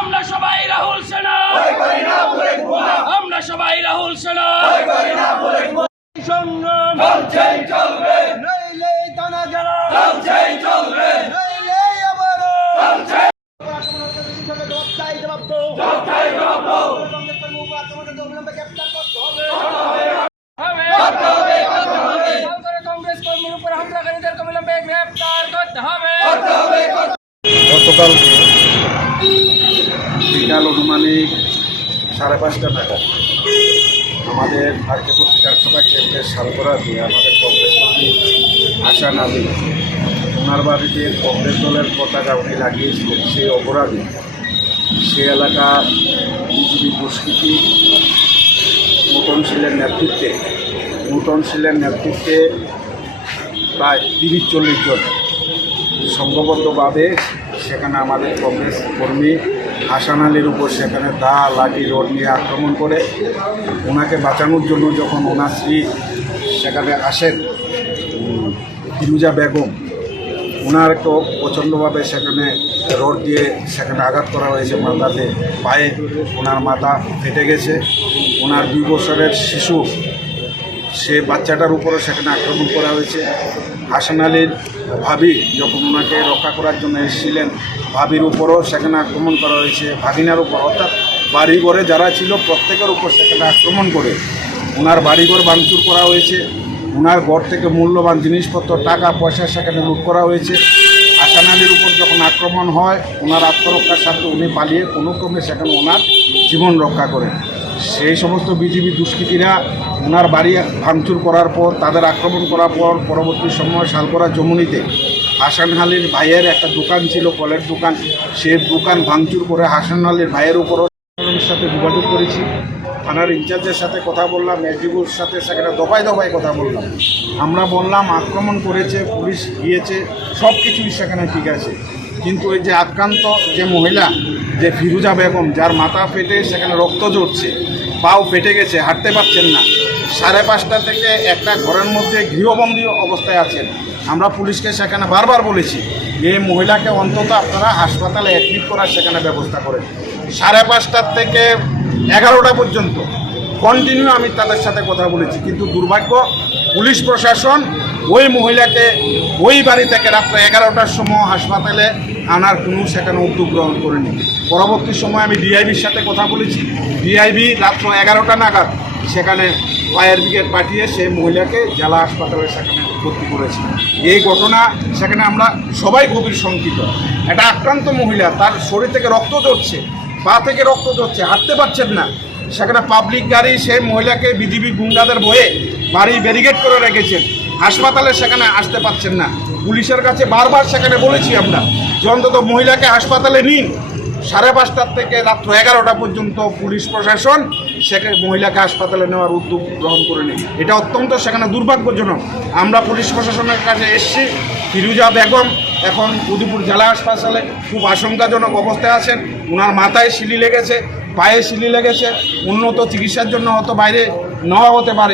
আমরা সবাই রাহুল সেনা, আমরা সবাই রাহুল সেনা। সংগ্রাম চলবে, নইলে টানা যারা চলবে, নইলে আবারও কংগ্রেস কর্মীর উপর হামলাকারীদের অবিলম্বে গ্রেফতার করতে হবে। গতকাল বিকাল অনুমানিক 5:30 নাগাদ আমাদের আরকেপুর বিধানসভা কেন্দ্রের সালগড়া দিয়ে আমাদের কংগ্রেস কর্মী হাসান আলী, ওনার বাড়িতে কংগ্রেস দলের পতাকা উনি লাগিয়েছিলেন। সেই অপরাধী সে এলাকা বিজেপি দুষ্কৃতী নূতন শীলের নেতৃত্বে প্রায় 30-40 জন সংঘবদ্ধভাবে সেখানে আমাদের কংগ্রেস কর্মী হাসান আলীর উপর সেখানে দা লাঠি রড নিয়ে আক্রমণ করে ওনাকে বাঁচানোর জন্য যখন ওনার স্ত্রী সেখানে আসেন ফিরুজা বেগম, ওনারকেও প্রচণ্ডভাবে সেখানে রড দিয়ে সেখানে আঘাত করা হয়েছে মাথাতে, পায়ে ওনার মাথা ফেটে গেছে। ওনার 2 বছরের শিশু সে বাচ্চাটার উপরও সেখানে আক্রমণ করা হয়েছে। হাসান আলীর ভাবি যখন ওনাকে রক্ষা করার জন্য এসেছিলেন, ভাবির উপরও সেখানে আক্রমণ করা হয়েছে, ভাগিনার উপর, অর্থাৎ বাড়িঘরে যারা ছিল প্রত্যেকের উপর সেখানে আক্রমণ করে ওনার বাড়িঘর ভাঙচুর করা হয়েছে। ওনার ঘর থেকে মূল্যবান জিনিসপত্র, টাকা পয়সা সেখানে লুট করা হয়েছে। হাসান আলীর উপর যখন আক্রমণ হয় ওনার আত্মরক্ষার সাথে উনি পালিয়ে কোনো ক্রমে সেখানে ওনার জীবন রক্ষা করেন। সেই সমস্ত বিজেপি দুষ্কৃতীরা ওনার বাড়ি ভাঙচুর করার পর, তাদের আক্রমণ করার পর পরবর্তী সময় শালগড়া যমুনিতে হাসান আলীর ভাইয়ের একটা দোকান ছিল, ফলের দোকান, সে দোকান ভাঙচুর করে হাসান আলীর ভাইয়ের উপরও সাথে যোগাযোগ করেছি। থানার ইনচার্জের সাথে কথা বললাম, এসডিওর সাথে সেখানে দফায় কথা বললাম। আমরা বললাম আক্রমণ করেছে, পুলিশ গিয়েছে, সব কিছুই সেখানে ঠিক আছে, কিন্তু এই যে আক্রান্ত যে মহিলা, যে ফিরুজা বেগম, যার মাথা ফেটে সেখানে রক্ত ঝরছে, পাও ফেটে গেছে, হাঁটতে পারছেন না, 5:30 থেকে একটা ঘরের মধ্যে গৃহবন্দী অবস্থায় আছেন। আমরা পুলিশকে সেখানে বারবার বলেছি এই মহিলাকে অন্তত আপনারা হাসপাতালে অ্যাডমিট করার সেখানে ব্যবস্থা করেন। 5:30 থেকে 11টা পর্যন্ত কন্টিনিউ আমি তাদের সাথে কথা বলেছি, কিন্তু দুর্ভাগ্য পুলিশ প্রশাসন ওই মহিলাকে ওই বাড়ি থেকে রাত্রে 11টার সময় হাসপাতালে আনার কোনো সেখানে উদ্যোগ গ্রহণ করেনি। পরবর্তী সময় আমি ডিআইবির সাথে কথা বলেছি, ডিআইবি রাত্র 11টা নাগাদ সেখানে ফায়ার ব্রিগেড পাঠিয়ে সেই মহিলাকে জেলা হাসপাতালে সেখানে ভর্তি করেছে। এই ঘটনা সেখানে আমরা সবাই গভীর শঙ্কিত। একটা আক্রান্ত মহিলা, তার শরীর থেকে রক্ত ঝরছে, পা থেকে রক্ত ঝরছে, হাঁটতে পারছেন না, সেখানে পাবলিক গাড়ি সেই মহিলাকে বিজিবি গুন্ডাদের ভয়ে বাড়ি ব্যারিকেড করে রেখেছেন, হাসপাতালে সেখানে আসতে পারছেন না। পুলিশের কাছে বারবার সেখানে বলেছি আমরা যে অন্তত মহিলাকে হাসপাতালে নিন। 5:30 থেকে রাত্র 11টা পর্যন্ত পুলিশ প্রশাসন সেখানে মহিলাকে হাসপাতালে নেওয়ার উদ্যোগ গ্রহণ করেনি। এটা অত্যন্ত সেখানে দুর্ভাগ্যজনক। আমরা পুলিশ প্রশাসনের কাছে এসেছি, ফিরুজা বেগম এখন উদয়পুর জেলা হাসপাতালে খুব আশঙ্কাজনক অবস্থায় আছেন। ওনার মাথায় সিলি লেগেছে, পায়ে সিলি লেগেছে, উন্নত চিকিৎসার জন্য হয়তো বাইরে নেওয়া হতে পারে।